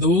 2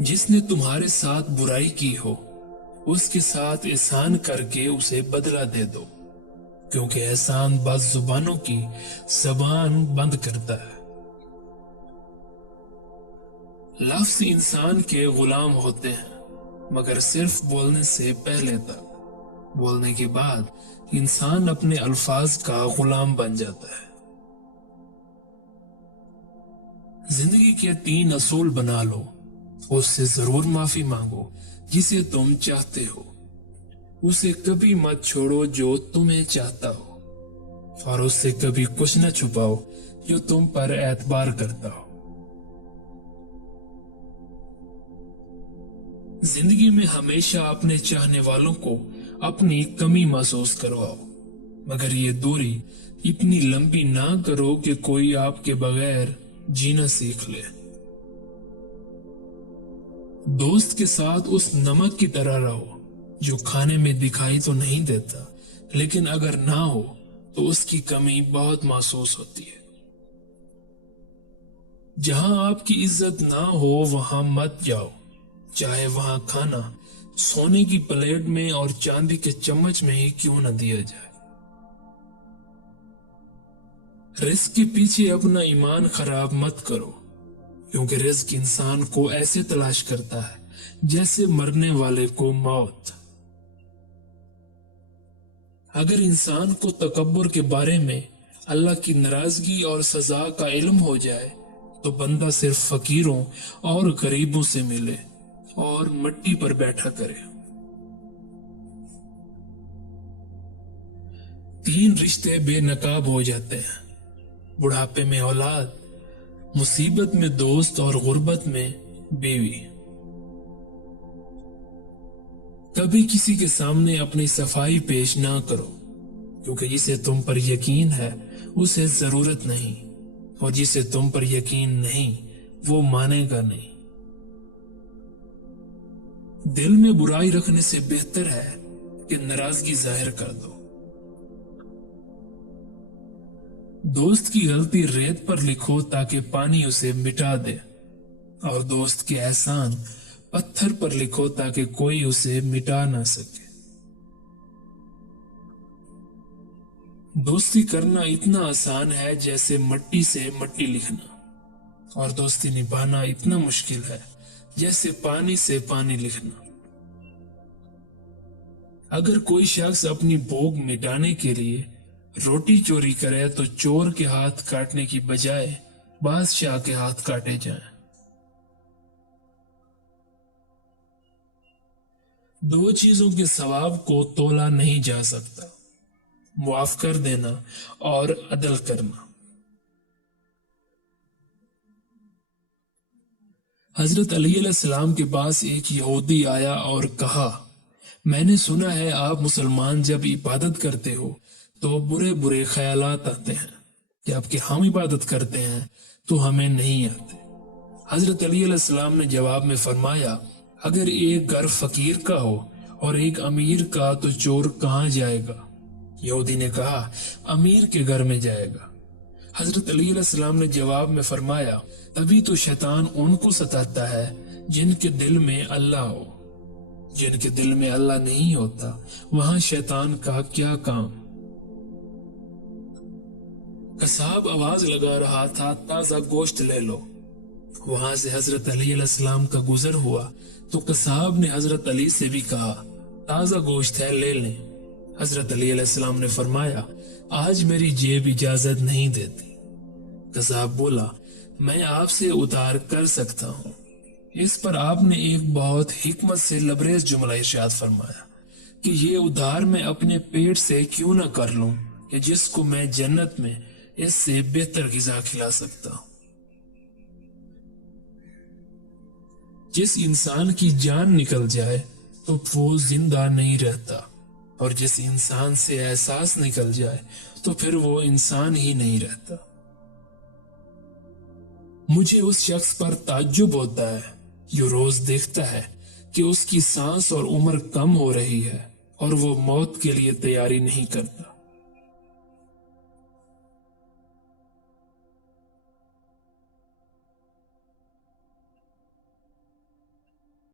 جس نے تمہارے ساتھ برائی کی ہو اس کے ساتھ احسان کر کے اسے بدلہ دے دو، کیونکہ احسان بعض زبانوں کی زبان بند کرتا ہے۔ لفظ انسان کے غلام ہوتے ہیں مگر صرف بولنے سے پہلے تک، بولنے کے بعد انسان اپنے الفاظ کا غلام بن جاتا ہے۔ زندگی کے 3 اصول بنا لو، اس سے ضرور معافی مانگو جسے تم چاہتے ہو، اسے کبھی مت چھوڑو جو تمہیں چاہتا ہو، اور اس سے کبھی کچھ نہ چھپاؤ جو تم پر اعتبار کرتا ہو۔ زندگی میں ہمیشہ اپنے چاہنے والوں کو اپنی کمی محسوس کرواؤ، مگر یہ دوری اتنی لمبی نہ کرو کہ کوئی آپ کے بغیر جینا سیکھ لے۔ دوست کے ساتھ اس نمک کی طرح رہو جو کھانے میں دکھائی تو نہیں دیتا، لیکن اگر نہ ہو تو اس کی کمی بہت محسوس ہوتی ہے۔ جہاں آپ کی عزت نہ ہو وہاں مت جاؤ، چاہے وہاں کھانا سونے کی پلیٹ میں اور چاندی کے چمچ میں ہی کیوں نہ دیا جائے۔ رزق کے پیچھے اپنا ایمان خراب مت کرو، کیونکہ رزق انسان کو ایسے تلاش کرتا ہے جیسے مرنے والے کو موت۔ اگر انسان کو تکبر کے بارے میں اللہ کی ناراضگی اور سزا کا علم ہو جائے تو بندہ صرف فقیروں اور غریبوں سے ملے اور مٹی پر بیٹھا کرے۔ 3 رشتے بے نقاب ہو جاتے ہیں، بڑھاپے میں اولاد، مصیبت میں دوست اور غربت میں بیوی۔ کبھی کسی کے سامنے اپنی صفائی پیش نہ کرو، کیونکہ جسے تم پر یقین ہے اسے ضرورت نہیں، اور جسے تم پر یقین نہیں وہ مانے گا نہیں۔ دل میں برائی رکھنے سے بہتر ہے کہ ناراضگی ظاہر کر دو۔ دوست کی غلطی ریت پر لکھو تاکہ پانی اسے مٹا دے، اور دوست کے احسان پتھر پر لکھو تاکہ کوئی اسے مٹا نہ سکے۔ دوستی کرنا اتنا آسان ہے جیسے مٹی سے مٹی لکھنا، اور دوستی نبھانا اتنا مشکل ہے جیسے پانی سے پانی لکھنا۔ اگر کوئی شخص اپنی بھوک مٹانے کے لیے روٹی چوری کرے تو چور کے ہاتھ کاٹنے کی بجائے بادشاہ کے ہاتھ کاٹے جائیں۔ 2 چیزوں کے ثواب کو تولا نہیں جا سکتا، معاف کر دینا اور عدل کرنا۔ حضرت علی علیہ السلام کے پاس ایک یہودی آیا اور کہا، میں نے سنا ہے آپ مسلمان جب عبادت کرتے ہو تو برے برے خیالات آتے ہیں، جبکہ ہم عبادت کرتے ہیں تو ہمیں نہیں آتے۔ حضرت علی علیہ السلام نے جواب میں فرمایا، اگر ایک گھر فقیر کا ہو اور ایک امیر کا تو چور کہاں جائے گا؟ یہودی نے کہا، امیر کے گھر میں جائے گا۔ حضرت علی علیہ السلام نے جواب میں فرمایا، تبھی تو شیطان ان کو ستاتا ہے جن کے دل میں اللہ ہو، جن کے دل میں اللہ نہیں ہوتا وہاں شیطان کا کیا کام۔ قصاب آواز لگا رہا تھا، تازہ گوشت لے لو۔ وہاں سے حضرت علی علیہ السلام کا گزر ہوا تو قصاب نے حضرت علی سے بھی کہا، تازہ گوشت ہے، لے لیں۔ حضرت علی علیہ السلام نے فرمایا، آج میری جیب اجازت نہیں دیتی۔ قصاب بولا، میں آپ سے ادھار کر سکتا ہوں۔ اس پر آپ نے ایک بہت حکمت سے لبریز جملہ ارشاد فرمایا کہ یہ ادھار میں اپنے پیٹ سے کیوں نہ کر لوں کہ جس کو میں جنت میں اس سے بہتر غذا کھلا سکتا ہوں۔ جس انسان کی جان نکل جائے تو وہ زندہ نہیں رہتا، اور جس انسان سے احساس نکل جائے تو پھر وہ انسان ہی نہیں رہتا۔ مجھے اس شخص پر تعجب ہوتا ہے جو روز دیکھتا ہے کہ اس کی سانس اور عمر کم ہو رہی ہے اور وہ موت کے لیے تیاری نہیں کرتا۔